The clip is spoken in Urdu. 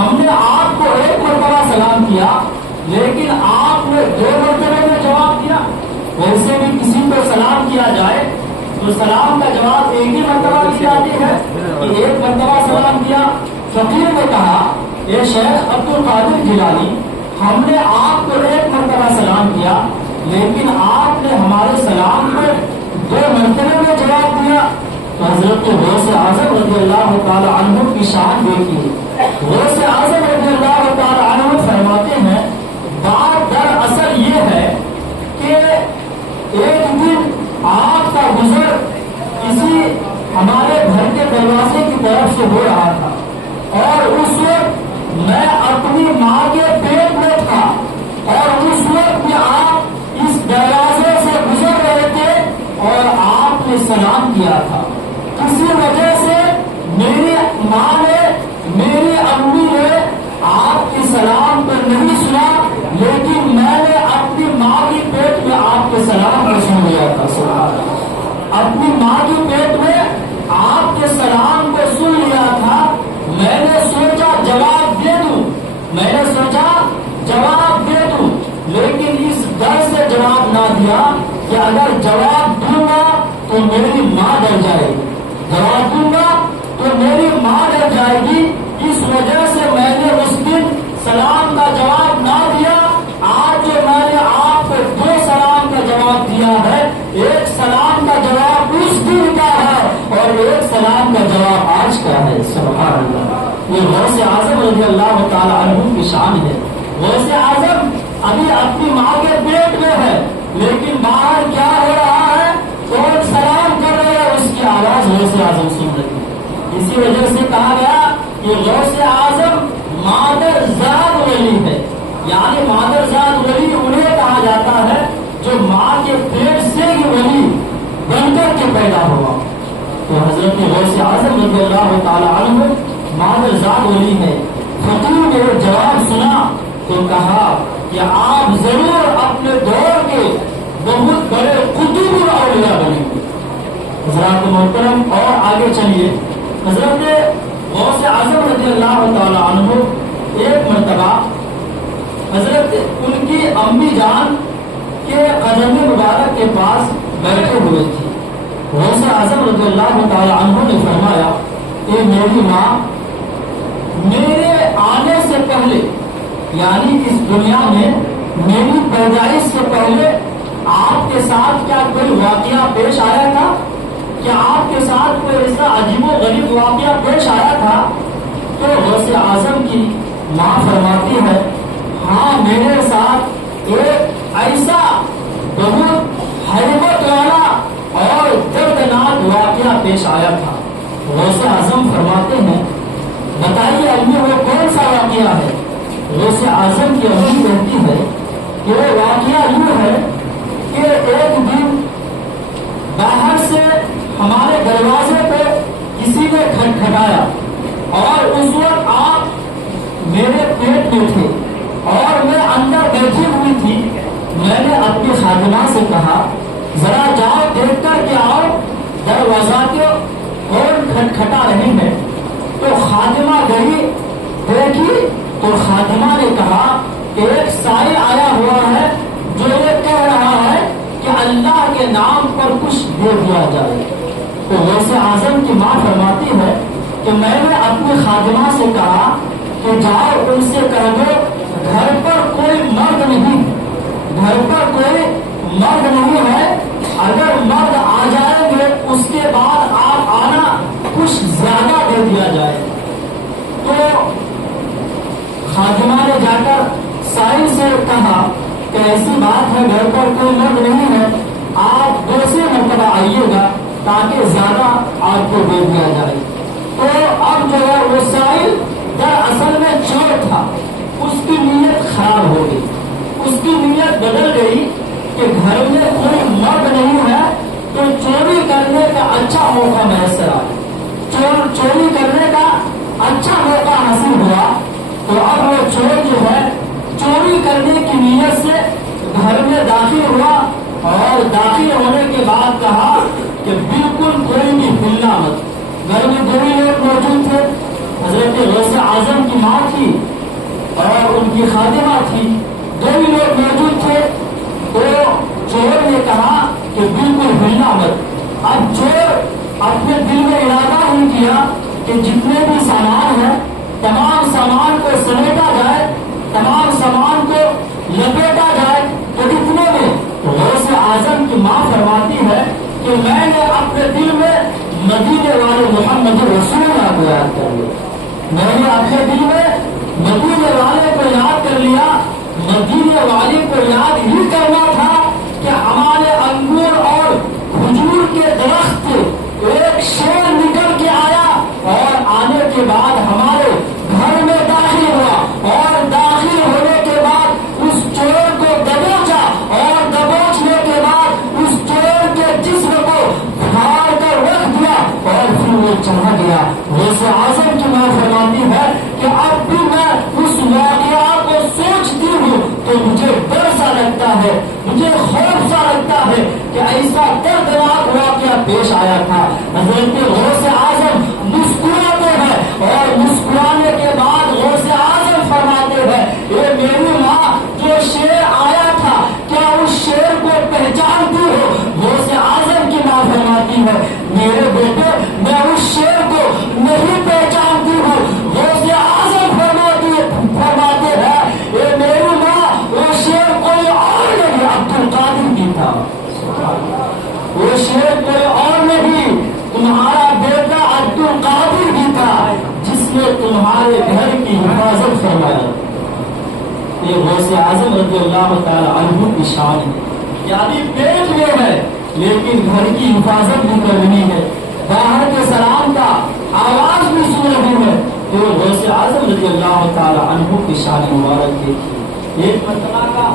ہم نے آپ کو ایک مرتبہ سلام کیا لیکن آپ نے 2 مرتبہ میں جواب دیا. ویسے بھی کسی کو سلام کیا جائے تو سلام کا جواب ایک ہی مرتبہ دی جاتی ہے کہ ایک مرتبہ سلام کیا. فقیر نے کہا اے شیخ عبد القادر جیلانی، ہم نے آپ کو ایک مرتبہ سلام کیا لیکن آپ نے ہمارے سلام پر 2 مرتبہ میں جواب دیا. تو حضرت غوث اعظم رضی اللہ تعالی عنہ کی شان دیکھیے. غوث اعظم رضی اللہ تعالی عنہ فرماتے ہیں بات دراصل یہ ہے کہ ایک دن آپ کا گزر کسی ہمارے گھر کے دروازے کی طرف سے ہو رہا تھا اور اس وقت میں اپنی ماں کے پیٹ میں تھا اور اس وقت میں آپ اس دروازے سے گزر رہے تھے اور آپ نے سلام کیا تھا. کسی وجہ سے میری ماں نے، میری امی نے آپ کے سلام کو نہیں سنا لیکن میں نے اپنی ماں کی پیٹ میں آپ کے سلام کو سن لیا تھا. سبحان اللہ. اپنی ماں کی پیٹ میں آپ کے سلام کو سن لیا تھا. میں نے سوچا جواب دے دوں، میں نے سوچا جواب دے دوں لیکن اس ڈر سے جواب نہ دیا کہ اگر جواب دوں گا تو میری ماں ڈر جائے گی، جواب دوں گا تو میری ماں ڈر جائے گی. اس وجہ سے میں نے اس دن سلام کا جواب نہ دیا. آج جو میں نے آپ کو 2 سلام کا جواب دیا ہے، ایک سلام کا جواب اس دن کا ہے اور ایک سلام کا جواب آج کا ہے. سبحان اللہ. یہ غوث اعظم رضی اللہ تعالی عنہ کی شان ہے. غوث اعظم ابھی اپنی ماں کے پیٹ میں ہے لیکن باہر کیا ہو رہا ہے، کون سلام کر رہے ہیں اس کی آواز غوث اعظم سن رہی ہے. اسی وجہ سے کہا گیا کہ غوث اعظم مادر زاد ولی ہے. یعنی مادر زاد ولی انہیں کہا جاتا ہے جو ماں کے پیٹ سے ہی ولی بن کر کے پیدا ہوا. تو حضرت غوث اعظم رضی اللہ تعالی عنہ مادر زاد ولی ہے. فقیر نے جواب سنا تو کہا کہ آپ ضرور اپنے دور کے بہت بڑے قطب الاولیاء بنیں گے. حضرات محترم اور آگے چلیے. حضرت غوث اعظم رضی اللہ تعالی عنہ ایک مرتبہ حضرت ان کی امی جان کے قدم مبارک کے پاس بیٹھے ہوئے تھے. غوث اعظم رضی اللہ تعالی عنہ نے فرمایا کہ میری ماں، میرے آنے سے پہلے یعنی اس دنیا میں میری پیدائش سے پہلے آپ کے ساتھ کیا کوئی واقعہ پیش آیا تھا؟ کیا آپ کے ساتھ کوئی ایسا عجیب و غریب واقعہ پیش آیا تھا؟ تو غوث اعظم کی ماں فرماتی ہے ہاں میرے ساتھ ایک ایسا بہت ہیبت والا اور دردناک واقعہ پیش آیا تھا. غوث اعظم فرماتے ہیں بتائیے امی وہ کون سا واقعہ ہے؟ غوث اعظم کی امی کہتی ہے کہ وہ واقعہ یوں ہے کہ ایک دن باہر سے ہمارے دروازے پہ کسی نے کھٹکھٹایا اور اس وقت آپ میرے پیٹ میں تھے اور میں اندر بیٹھی ہوئی تھی. میں نے اپنی خادمہ سے کہا ذرا جاؤ دیکھ کر کے آؤ دروازہ کے کون کھٹکھٹا رہی ہے. تو خادمہ گئی، دیکھی تو خادمہ نے کہا کہ ایک سائل آیا ہوا ہے جو یہ کہہ رہا ہے کہ اللہ کے نام پر کچھ دے دیا جائے. تو غوث اعظم کی ماں فرماتی ہے کہ میں نے اپنی خادمہ سے کہا کہ جاؤ ان سے کہہ دو گھر پر کوئی مرد نہیں، گھر پر کوئی مرد نہیں ہے، اگر مرد آ جائیں گے اس کے بعد آپ آنا کچھ زیادہ دے دیا جائے. تو خادمہ نے جا کر سائل سے کہا کہ ایسی بات ہے گھر پر کوئی مرد نہیں ہے، آپ 2 مرتبہ آئیے گا تاکہ زیادہ آپ کو دے دیا جائے. تو اب جو ہے وہ سائل دراصل میں چور تھا، اس کی نیت خراب ہو گئی، اس کی نیت بدل گئی کہ گھر میں کوئی مرد نہیں ہے تو چوری کرنے کا اچھا موقع میسر آیا، چوری کرنے کا اچھا موقع حاصل ہوا. تو اب وہ چور جو ہے چوری کرنے کی نیت سے گھر میں داخل ہوا اور داخل ہونے کے بعد کہا کہ بالکل کوئی بھی ہلنا مت. گھر میں 2 ہی لوگ موجود تھے، حضرت غوث اعظم کی ماں تھی اور ان کی خادمہ تھی، دو ہی لوگ موجود تھے۔ تو چور نے کہا کہ بالکل ہلنا مت۔ اب چور اپنے دل میں ارادہ ہی کیا کہ جتنے بھی سامان ہیں تمام سامان کو سمیٹا جائے، تمام سامان کو لپیٹا جائے۔ تو اتنے میں غوث اعظم کی ماں فرماتی ہے کہ میں نے اپنے دل میں مدینے والے محمد رسول اللہ کو یاد کر لیا، میں نے اپنے دل میں مدینے والے کو یاد کر لیا۔ مدینے والے کو یاد ہی کرنا تھا کہ ہمارے انگور اور کھجور کے درخت ایک شیر نکل کے آیا اور آنے کے بعد ہمارے گھر میں داخل ہوا، اور داخل ہونے کے بعد اس چور کو دبوچا، اور دبوچنے کے بعد اس چور کے جسم کو پھاڑ کر رکھ دیا اور پھر وہ چلا گیا۔ غوث اعظم کی ماں فرماتی ہے کہ اب بھی میں اس واقعہ کو سوچتی ہوں تو مجھے ڈر سا لگتا ہے، مجھے خوف سا لگتا ہے کہ ایسا دردناک واقعہ پیش آیا تھا۔ حضرت غوث اعظم مسکراتے ہیں اور مسکرانے کے بعد غوث اعظم فرماتے ہیں اے میری ماں، جو شیر آیا تھا کیا اس شیر کو پہچانتی ہو؟ غوث اعظم کی ماں فرماتی ہے میرے بیٹے میں اس شیر کو نہیں پہچانتی ہوں۔ غوث اعظم فرماتے ہیں اے میری ماں، وہ شیر کوئی اور نہیں عبد القادر کی تھا، وہ شیر کوئی اور نہیں تمہارا بیٹا عبد القادر کی تھا جس نے تمہارے گھر کی حفاظت فرمایا۔ یہ غوث اعظم رضی اللہ تعالی عنہ کی شان ہے، یعنی پیٹ میں ہے لیکن گھر کی حفاظت بھی کرنی ہے، باہر کے سلام کا آواز بھی سن رہی ہے۔ تو غوث اعظم رضی اللہ تعالی عنہ کی شان مبارک دیکھیے۔ ایک مرتبہ کا